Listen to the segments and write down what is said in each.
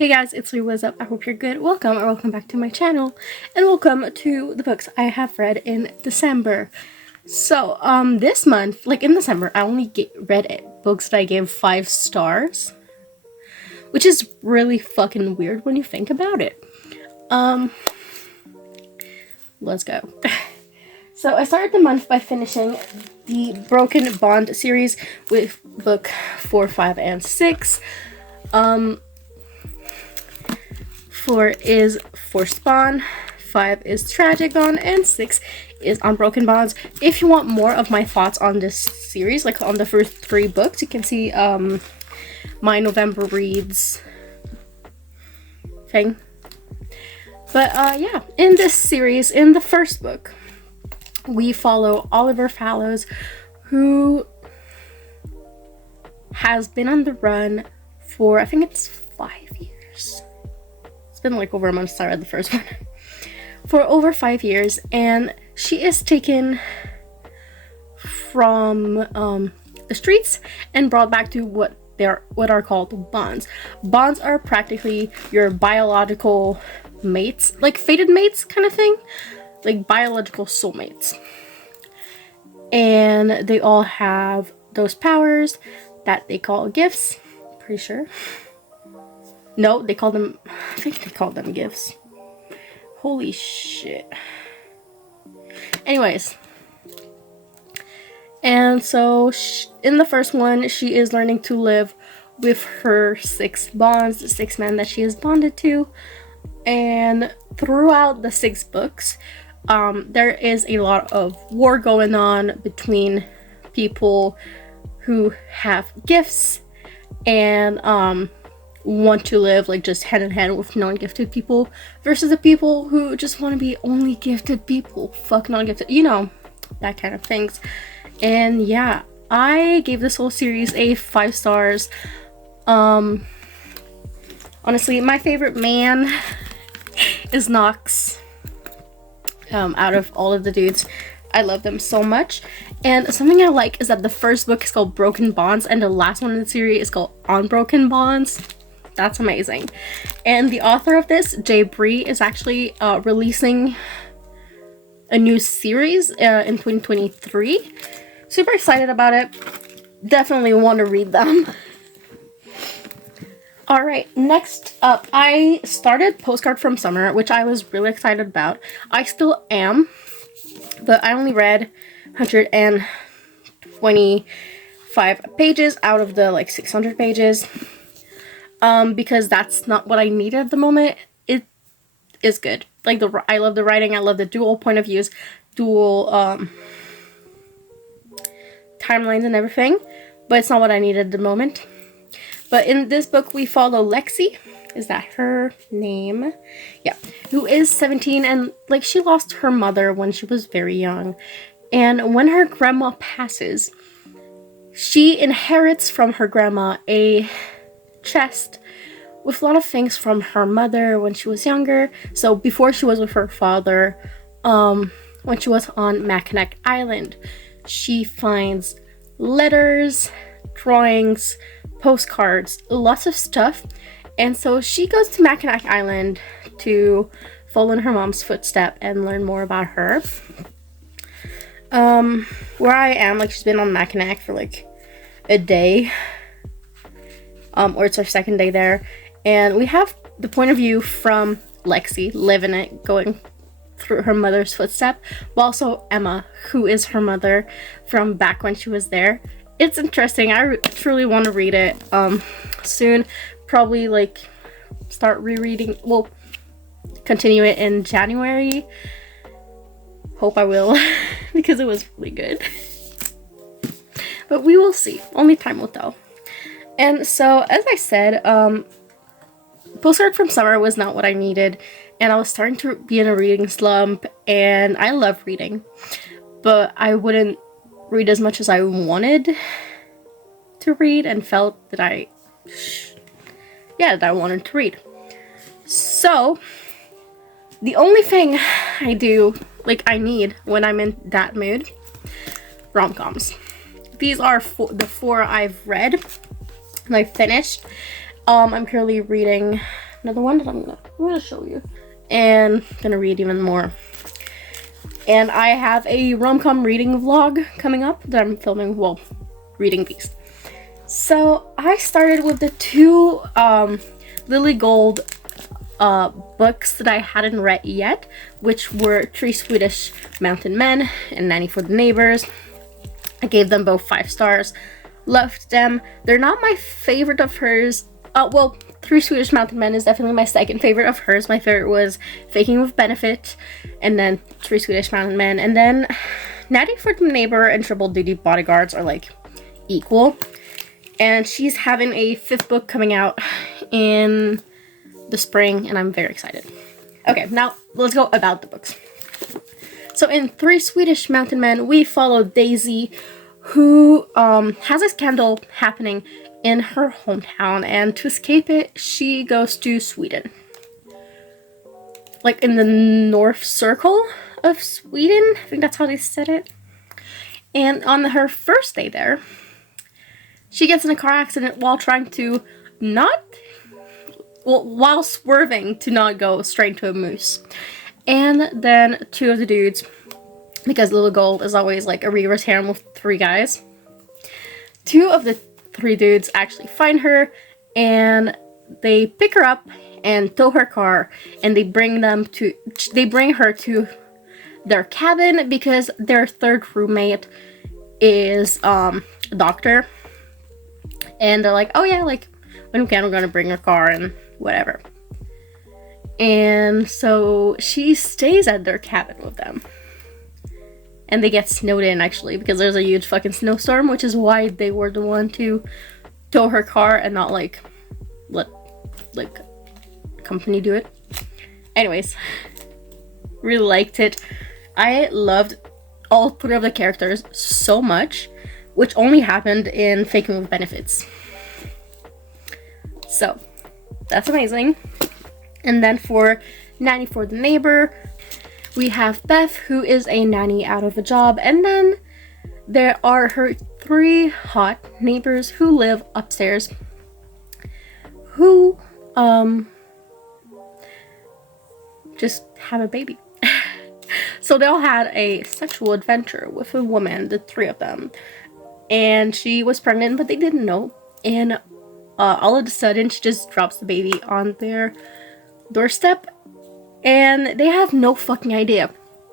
Hey guys, it's Lee. What's up? I hope you're good. Welcome back to my channel, and welcome to the books I have read in December. So, this month, like in December, I only read books that I gave 5 stars, which is really fucking weird when you think about it. Let's go. So, I started the month by finishing the Broken Bond series with book 4, 5, and 6. 4 is Forspawn, 5 is Tragigon, and 6 is Unbroken Bonds. If you want more of my thoughts on this series, like on the first 3 books, you can see my November reads thing. But yeah, in this series, in the first book, we follow Oliver Fallows, who has been on the run for, I think it's 5 years. It's been like over a month since I read the first one. For over 5 years, and she is taken from the streets and brought back to what are called bonds. Bonds are practically your biological mates, like fated mates kind of thing, like biological soulmates. And they all have those powers that they call gifts. Pretty sure. No, they call them, I think they call them gifts. Holy shit. Anyways. And so, in the first one, she is learning to live with her 6 bonds, the 6 men that she is bonded to. And throughout the 6 books, there is a lot of war going on between people who have gifts and, want to live like just hand in hand with non-gifted people versus the people who just want to be only gifted people. Fuck non-gifted, you know, that kind of things. And yeah, I gave this whole series a 5 stars. Honestly, my favorite man is Nox. Out of all of the dudes, I love them so much. And something I like is that the first book is called Broken Bonds and the last one in the series is called Unbroken Bonds. That's amazing. And the author of this, Jay Bree, is actually releasing a new series in 2023. Super excited about it. Definitely want to read them. Alright, next up, I started Postcard from Summer, which I was really excited about. I still am, but I only read 125 pages out of the like 600 pages. Because that's not what I needed at the moment. It is good. Like I love the writing. I love the dual point of views, dual timelines and everything. But it's not what I needed at the moment. But in this book, we follow Lexi. Is that her name? Yeah. Who is 17 and like she lost her mother when she was very young. And when her grandma passes, she inherits from her grandma a chest with a lot of things from her mother when she was younger. So before she was with her father, when she was on Mackinac Island, she finds letters, drawings, postcards, lots of stuff. And so she goes to Mackinac Island to follow in her mom's footstep and learn more about her. Where I am, like she's been on Mackinac for like a day. Or it's our second day there, and we have the point of view from Lexi living it, going through her mother's footstep, but also Emma, who is her mother from back when she was there. It's interesting. I truly want to read it soon. Probably like start rereading. Well, continue it in January. Hope I will because it was really good. But we will see. Only time will tell. And so, as I said, Postcard from Summer was not what I needed, and I was starting to be in a reading slump, and I love reading, but I wouldn't read as much as I wanted to read, and felt that I wanted to read. So, the only thing I do, like I need when I'm in that mood, rom-coms. These are the 4 I've read. And I finished. I'm currently reading another one that I'm gonna show you. And I'm gonna read even more. And I have a rom-com reading vlog coming up that I'm filming while reading these. So I started with the two Lily Gold books that I hadn't read yet, which were Three Swedish Mountain Men and Nanny for the Neighbors. I gave them both 5 stars. Loved them. They're not my favorite of hers. Well, Three Swedish Mountain Men is definitely my second favorite of hers. My favorite was Faking with Benefit, and then Three Swedish Mountain Men, and then Nanny for the Neighbor and Triple Duty Bodyguards are like equal. And she's having a 5th book coming out in the spring, and I'm very excited. Okay, now let's go about the books. So in Three Swedish Mountain Men, we follow Daisy, who has a scandal happening in her hometown, and to escape it, she goes to Sweden. Like in the North Circle of Sweden, I think that's how they said it. And on her first day there, she gets in a car accident while trying to while swerving to not go straight to a moose. And then 2 of the dudes, because Lily Gold is always like a Reaver's harem with 3 guys, 2 of the 3 dudes actually find her, and they pick her up and tow her car, and they bring her to their cabin because their 3rd roommate is a doctor. And they're like, oh yeah, like, when we can, we're gonna bring her car and whatever. And so she stays at their cabin with them. And they get snowed in, actually, because there's a huge fucking snowstorm, which is why they were the one to tow her car and not, like, let, like, company do it. Anyways, really liked it. I loved all 3 of the characters so much, which only happened in Faking with Benefits. So, that's amazing. And then for Nanny for the Neighbor, we have Beth, who is a nanny out of a job, and then there are her 3 hot neighbors who live upstairs, who just have a baby. So they all had a sexual adventure with a woman, the 3 of them, and she was pregnant, but they didn't know. And all of a sudden, she just drops the baby on their doorstep, and they have no fucking idea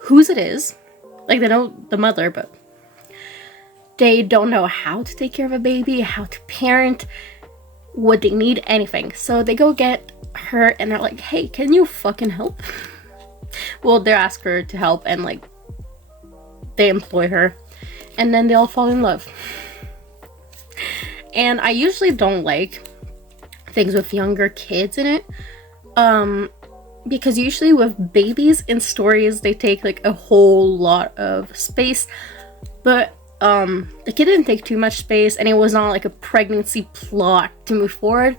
whose it is. Like, they know the mother, but they don't know how to take care of a baby, how to parent, what they need, anything. So they go get her, and they're like, hey, can you fucking help? Well, they ask her to help, and like, they employ her, and then they all fall in love. And I usually don't like things with younger kids in it, because usually with babies in stories, they take like a whole lot of space. But the kid didn't take too much space, and it was not like a pregnancy plot to move forward.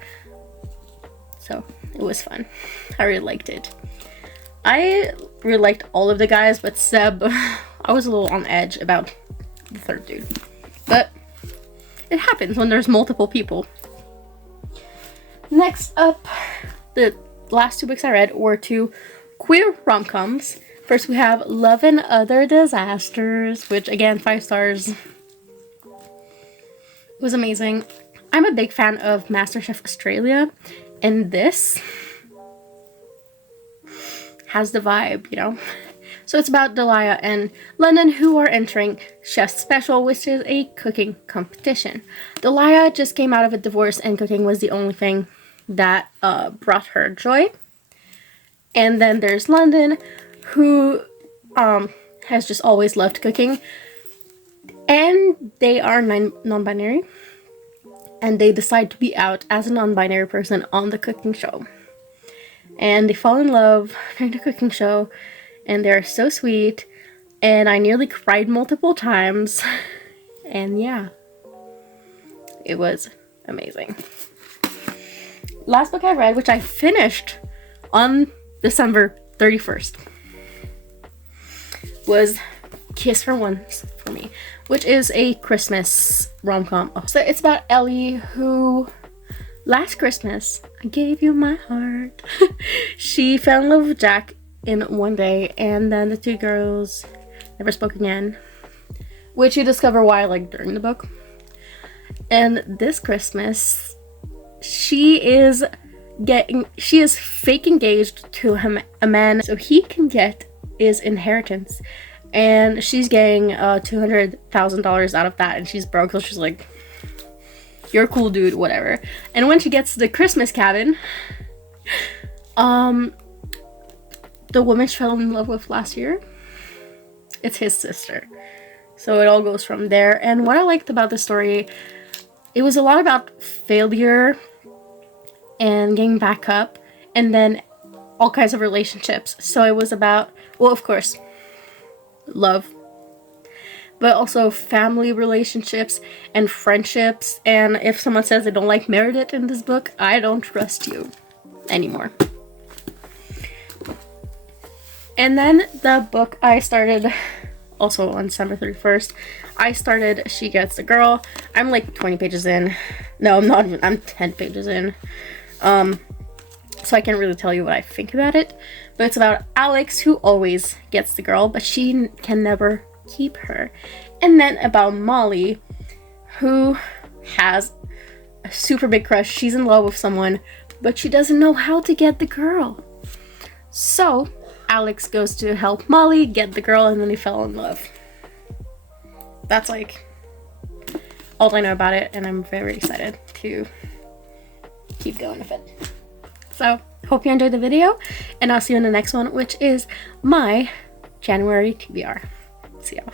So it was fun. I really liked it. I really liked all of the guys, but Seb, I was a little on edge about the 3rd dude. But it happens when there's multiple people. Next up, the last 2 books I read were 2 queer rom-coms. First we have Love and Other Disasters, which again, 5 stars. It was amazing. I'm a big fan of MasterChef Australia, and this has the vibe, you know? So it's about Delia and London, who are entering Chef Special, which is a cooking competition. Delia just came out of a divorce, and cooking was the only thing that brought her joy. And then there's London, who has just always loved cooking. And they are non-binary. And they decide to be out as a non-binary person on the cooking show. And they fall in love during the cooking show. And they're so sweet, and I nearly cried multiple times, and yeah, it was amazing. Last book I read, which I finished on December 31st, was Kiss for Once for Me, which is a Christmas rom-com. So it's about Ellie, who last Christmas, I gave you my heart. She fell in love with Jack in one day, and then the two girls never spoke again, which you discover why, like, during the book. And this Christmas, she is fake engaged to him, a man, so he can get his inheritance, and she's getting $200,000 out of that, and she's broke, so she's like, you're a cool dude, whatever. And when she gets to the Christmas cabin, the woman she fell in love with last year, it's his sister. So it all goes from there. And what I liked about the story, it was a lot about failure and getting back up, and then all kinds of relationships. So it was about, well, of course, love, but also family relationships and friendships. And if someone says they don't like Meredith in this book, I don't trust you anymore. And then the book I started also on December 31st. I started She Gets the Girl. I'm like 20 pages in. No, I'm not even. I'm 10 pages in. So I can't really tell you what I think about it. But it's about Alex, who always gets the girl, but she can never keep her. And then about Molly, who has a super big crush. She's in love with someone, but she doesn't know how to get the girl. So Alex goes to help Molly get the girl, and then they fell in love. That's like all I know about it, and I'm very excited to keep going with it. So hope you enjoyed the video, and I'll see you in the next one, which is my January TBR. See y'all.